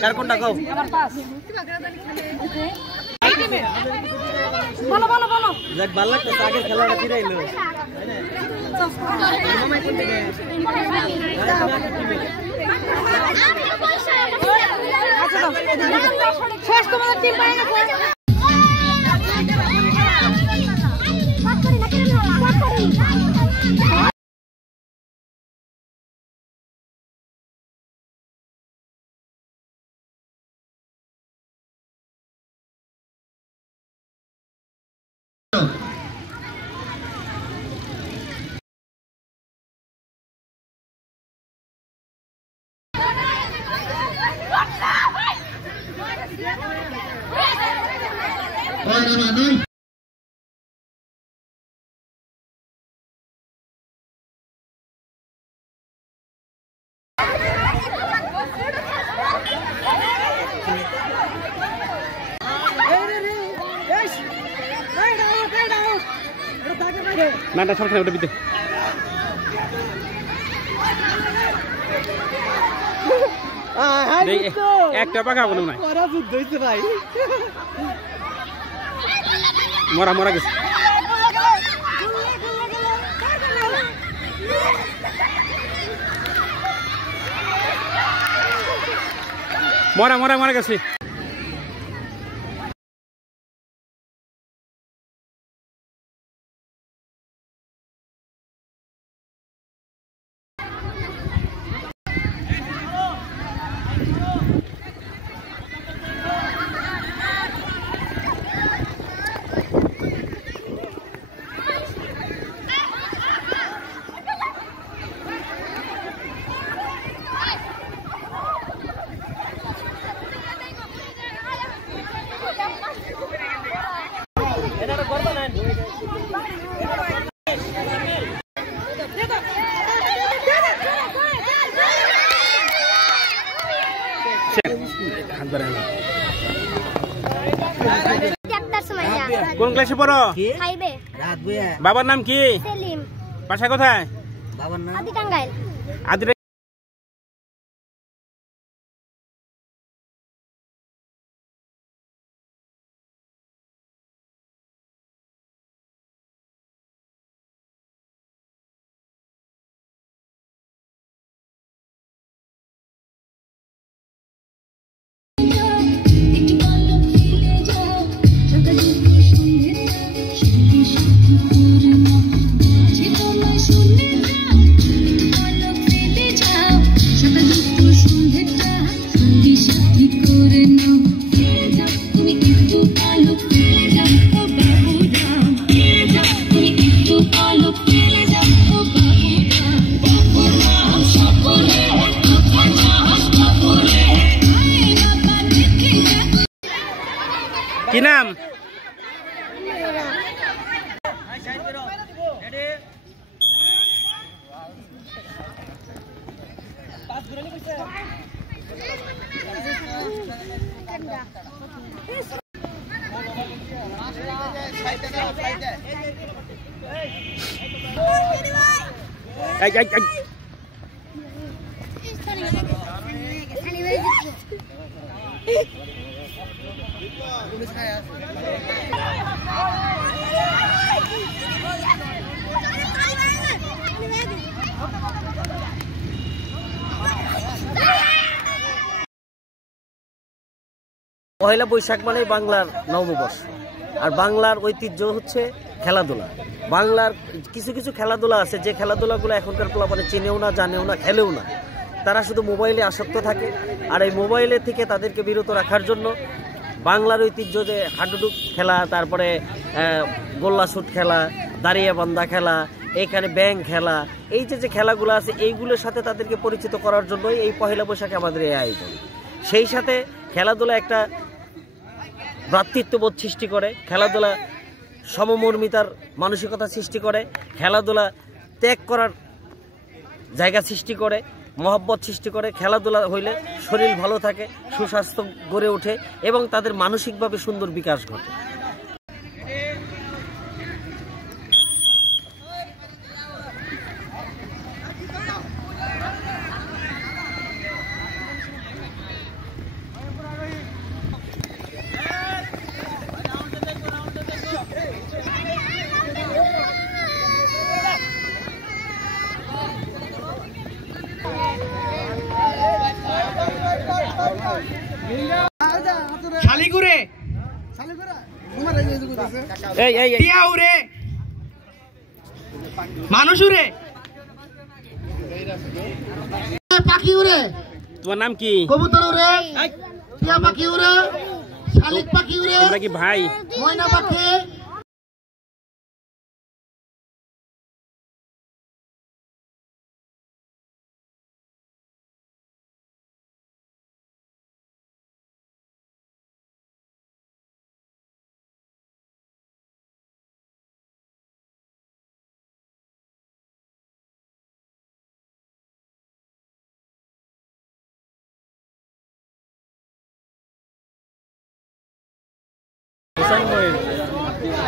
কার কোনটা কও বলো বলো বলো দেখ ভালো লাগতেছে আগের খেলাটা ফিরাইলো শেষ তোমাদের টিম পায় না নাটা সরখানে ওটা দিতে একটা পাকা বলো না ভাই মরা মরা গেছে মরা মরা মরা গেছে কোন ক্লাসে পড়ো? বাবার নাম কি? সেলিম। বাসা কোথায়? বাবার নাম আদি টাঙ্গাইল। আদি কি নাম? পয়লা বৈশাখ মানে বাংলার নববর্ষ, আর বাংলার ঐতিহ্য হচ্ছে খেলাধুলা। বাংলার কিছু কিছু খেলাধুলা আছে যে খেলাধুলাগুলো এখনকার পোলাপানে চেনেও না, জানেও না, খেলেও না। তারা শুধু মোবাইলে আসক্ত থাকে। আর এই মোবাইলে থেকে তাদেরকে বিরত রাখার জন্য বাংলার ঐতিহ্য যে হাডুডু খেলা, তারপরে গোল্লা শুট খেলা, দাঁড়িয়ে বান্ধা খেলা, এইখানে ব্যাং খেলা, এই যে খেলাগুলো আছে এইগুলোর সাথে তাদেরকে পরিচিত করার জন্যই এই পয়লা বৈশাখে আমাদের এই আয়োজন। সেই সাথে খেলাধুলা একটা ভ্রাতৃত্ববোধ সৃষ্টি করে, খেলাধুলা সমমর্মিতার মানসিকতা সৃষ্টি করে, খেলাধুলা ত্যাগ করার জায়গা সৃষ্টি করে, মহব্বত সৃষ্টি করে। খেলাধুলা হইলে শরীর ভালো থাকে, সুস্বাস্থ্য গড়ে ওঠে এবং তাদের মানসিকভাবে সুন্দর বিকাশ ঘটে। শালিগুরে টিয়া উড়ে মানুষ উড়ে পাখি উড়ে। তোমার নাম কি? কবুতর উড়ে, টিয়া পাখি উড়ে, শালিক পাখি উড়ে, তোমরা কি ভাই? ময়না পাখি।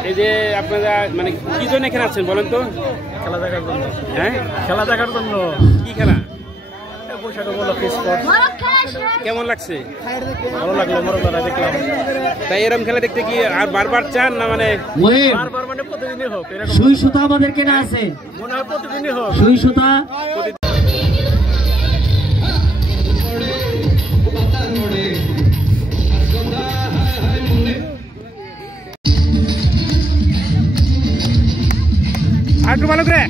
এই যে আপনারা মানে কি জন্য এখানে আসছেন বলেন তো? খেলা দেখার জন্য। হ্যাঁ, খেলা দেখার জন্য। কি খেলা? বৈশাখ উপলক্ষে স্পোর্টস। কেমন লাগছে? ভালো লাগলো, মরকরা দেখলাম। তাই এরকম খেলা দেখতে কি আর বারবার চান না? মানে বারবার মানে প্রতিদিনই হোক এরকম। সুই সুতা আমাদের কেনা আছে, মনে হয় প্রতিদিনই হোক। সুই সুতা। আর একটু ভালো করে